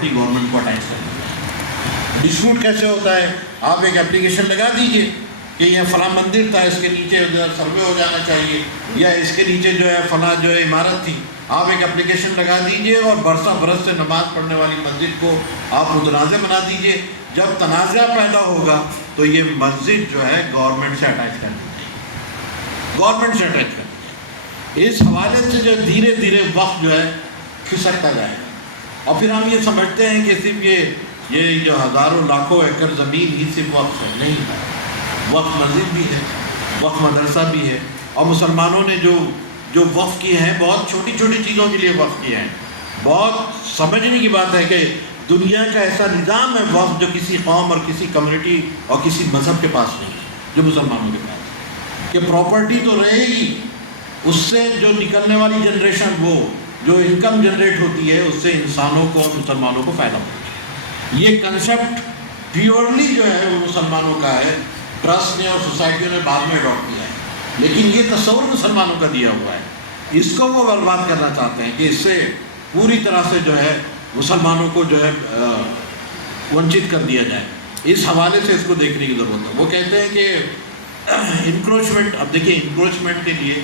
Property government کو attach کر دی جائے۔ ڈسپیوٹ کیسے ہوتا ہے؟ آپ ایک اپلیکیشن لگا دیجئے کہ یہ فلاں مندر تھا، اس کے نیچے سروے ہو جانا چاہیے، یا اس کے نیچے جو ہے فلاں جو ہے عمارت تھی، آپ ایک اپلیکیشن لگا دیجئے اور برسہ برس سے نماز پڑھنے والی مسجد کو آپ متنازع بنا دیجئے۔ جب تنازع پیدا ہوگا تو یہ مسجد جو ہے گورنمنٹ سے اٹیچ کر دی جائے، گورنمنٹ سے اٹیچ کر دی جائے۔ اس حوالے سے جو دھیرے دھیرے وقت جو ہے کھسکتا جائے گا، اور پھر ہم یہ سمجھتے ہیں کہ صرف یہ جو ہزاروں لاکھوں ایکڑ زمین ہی صرف وقف ہے، نہیں، وقف مسجد بھی ہے، وقف مدرسہ بھی ہے، اور مسلمانوں نے جو وقف کیے ہیں بہت چھوٹی چھوٹی چیزوں کے لیے وقف کیے ہیں۔ بہت سمجھنے کی بات ہے کہ دنیا کا ایسا نظام ہے وقف جو کسی قوم اور کسی کمیونٹی اور کسی مذہب کے پاس نہیں ہے، جو مسلمانوں کے پاس ہے، کہ پراپرٹی تو رہے گی، اس سے جو نکلنے والی جنریشن، وہ جو انکم جنریٹ ہوتی ہے، اس سے انسانوں کو اور مسلمانوں کو فائدہ پہنچے۔ یہ کنسیپٹ پیورلی جو ہے وہ مسلمانوں کا ہے، ٹرسٹ نے اور سوسائٹیوں نے بعد میں اڈاپٹ کیا ہے، لیکن یہ تصور مسلمانوں کا دیا ہوا ہے۔ اس کو وہ برباد کرنا چاہتے ہیں کہ اس سے پوری طرح سے جو ہے مسلمانوں کو جو ہے ونچت کر دیا جائے۔ اس حوالے سے اس کو دیکھنے کی ضرورت ہے۔ وہ کہتے ہیں کہ انکروچمنٹ، اب دیکھیں انکروچمنٹ کے لیے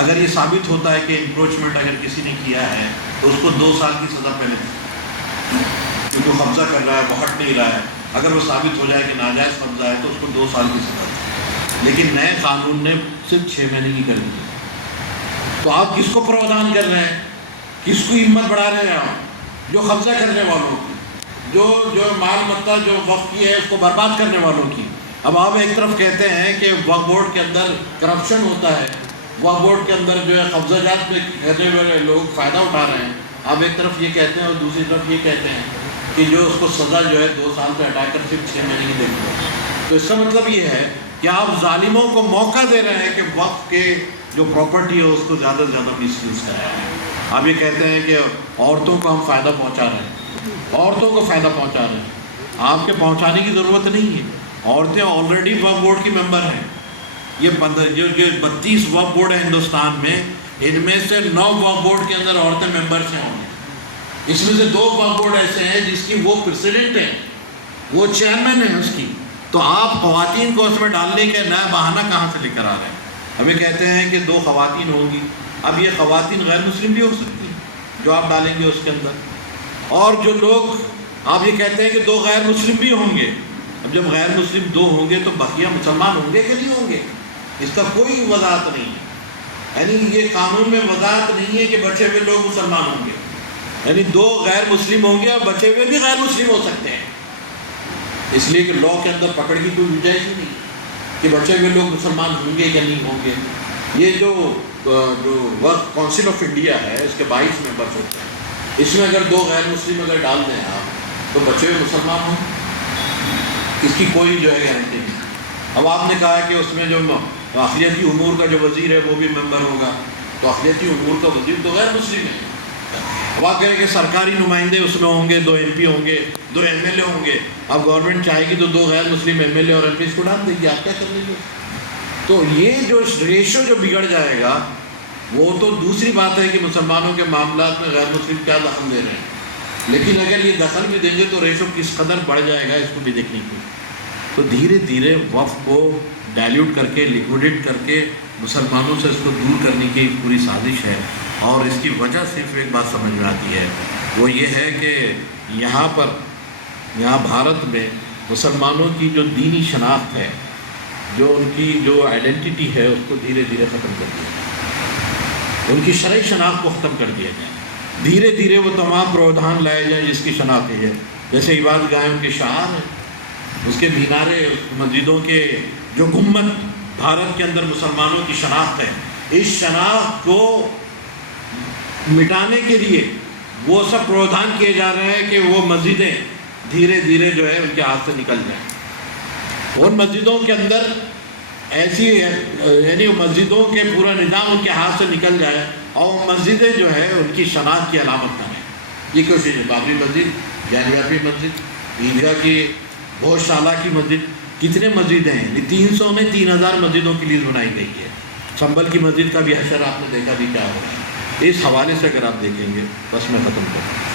اگر یہ ثابت ہوتا ہے کہ انکروچمنٹ اگر کسی نے کیا ہے تو اس کو 2 سال کی سزا پہلے، کیونکہ وہ قبضہ کر رہا ہے، وہ ہٹ نہیں رہا ہے، اگر وہ ثابت ہو جائے کہ ناجائز قبضہ ہے تو اس کو 2 سال کی سزا ہے، لیکن نئے قانون نے صرف 6 مہینے کی کر دی۔ تو آپ کس کو پراوڈھان کر رہے ہیں، کس کو ہمت بڑھا رہے ہیں آپ؟ جو قبضہ کرنے والوں کی، جو مال متا جو وقف کی ہے اس کو برباد کرنے والوں کی۔ اب آپ ایک طرف کہتے ہیں کہ وقف بورڈ کے اندر کرپشن ہوتا ہے، وقف بورڈ کے اندر جو ہے قبضہ جات میں کرنے والے لوگ فائدہ اٹھا رہے ہیں، آپ ایک طرف یہ کہتے ہیں اور دوسری طرف یہ کہتے ہیں کہ جو اس کو سزا جو ہے 2 سال پہ ہٹا کر صرف 6 مہینے کی دیں گے۔ تو اس کا مطلب یہ ہے کہ آپ ظالموں کو موقع دے رہے ہیں کہ وقف کے جو پراپرٹی ہے اس کو زیادہ سے زیادہ مس یوز کریں۔ آپ یہ کہتے ہیں کہ عورتوں کو ہم فائدہ پہنچا رہے ہیں، عورتوں کو فائدہ پہنچا رہے ہیں، آپ کے پہنچانے کی ضرورت نہیں ہے۔ عورتیں آلریڈی وقف بورڈ کی ممبر ہیں۔ یہ 32 وقف بورڈ ہیں ہندوستان میں، ان میں سے 9 وقف بورڈ کے اندر عورتیں ممبرس ہیں۔ اس میں سے 2 وقف بورڈ ایسے ہیں جس کی وہ پریسیڈنٹ ہیں، وہ چیئرمین ہیں اس کی۔ تو آپ خواتین کو اس میں ڈالنے کا نیا بہانہ کہاں سے لے کر آ رہے ہیں؟ ابھی کہتے ہیں کہ 2 خواتین ہوں گی، اب یہ خواتین غیر مسلم بھی ہو سکتی ہیں جو آپ ڈالیں گے اس کے اندر، اور جو لوگ آپ یہ کہتے ہیں کہ 2 غیر مسلم بھی ہوں گے۔ اب جب غیر مسلم 2 ہوں گے تو بقیہ مسلمان ہوں گے کہ نہیں ہوں گے؟ اس کا کوئی وضاحت نہیں ہے، یعنی یہ قانون میں وضاحت نہیں ہے کہ بچے ہوئے لوگ مسلمان ہوں گے، یعنی 2 غیر مسلم ہوں گے اور بچے ہوئے بھی غیر مسلم ہو سکتے ہیں، اس لیے کہ لاء کے اندر پکڑ کی کوئی گنجائش ہی نہیں کہ بچے ہوئے لوگ مسلمان ہوں گے یا نہیں ہوں گے۔ یہ جو وقف کونسل آف انڈیا ہے اس کے 22 ممبرس ہوتے ہیں، اس میں اگر 2 غیر مسلم اگر ڈال دیں آپ تو بچے ہوئے مسلمان ہوں، اس کی کوئی جو ہے گارنٹی نہیں۔ اب آپ نے کہا کہ اس میں جو اقلیتی امور کا جو وزیر ہے وہ بھی ممبر ہوگا، تو اقلیتی امور کا وزیر تو غیر مسلم ہے۔ اب آپ کہیں کہ سرکاری نمائندے اس میں ہوں گے، 2 MP ہوں گے، 2 MLA ہوں گے، اب گورنمنٹ چاہے گی تو 2 غیر مسلم MLA اور MPs کو ڈال دے گی، آپ کیا کر لیں گے؟ تو یہ جو ریشو جو بگڑ جائے گا وہ تو دوسری بات ہے کہ مسلمانوں کے معاملات میں غیر مسلم کیا دخل دے رہے ہیں، لیکن اگر یہ دخل بھی دیں گے تو ریشو کس قدر بڑھ جائے گا اس کو بھی دیکھنے کی۔ تو دھیرے دھیرے وقف کو ڈائلیوٹ کر کے، لیکوڈیٹ کر کے مسلمانوں سے اس کو دور کرنے کی پوری سازش ہے، اور اس کی وجہ صرف ایک بات سمجھ میں آتی ہے، وہ یہ ہے کہ یہاں بھارت میں مسلمانوں کی جو دینی شناخت ہے، جو ان کی جو آئیڈینٹی ہے اس کو دھیرے دھیرے ختم کر دیا جائے، ان کی شرعی شناخت کو ختم کر دیا جائے، دھیرے دھیرے وہ تمام پراوڈھان لائے جائیں جس کی شناخت ہے، جیسے عبادت گاہیں ان کے شعار ہیں، اس کے مینارے، مسجدوں کے جو گنبد بھارت کے اندر مسلمانوں کی شناخت ہے، اس شناخت کو مٹانے کے لیے وہ سب پراوڈھان کیے جا رہے ہیں کہ وہ مسجدیں دھیرے دھیرے جو ہے ان کے ہاتھ سے نکل جائیں۔ ان مسجدوں کے اندر ایسی یعنی مسجدوں کے پورا نظام ان کے ہاتھ سے نکل جائے اور مسجدیں جو ہے ان کی شناخت کی علامت بنیں۔ یہ کوشش ہے۔ بابری مسجد، جامعہ مسجد، عیدگاہ کی، بہت شالہ کی مسجد، کتنے مسجدیں ہیں؟ 300 میں 3000 مسجدوں کی لیسٹ بنائی گئی ہے۔ سنبل کی مسجد کا بھی حشر آپ نے دیکھا بھی کیا ہو رہا ہے۔ اس حوالے سے اگر آپ دیکھیں گے، بس میں ختم کروں۔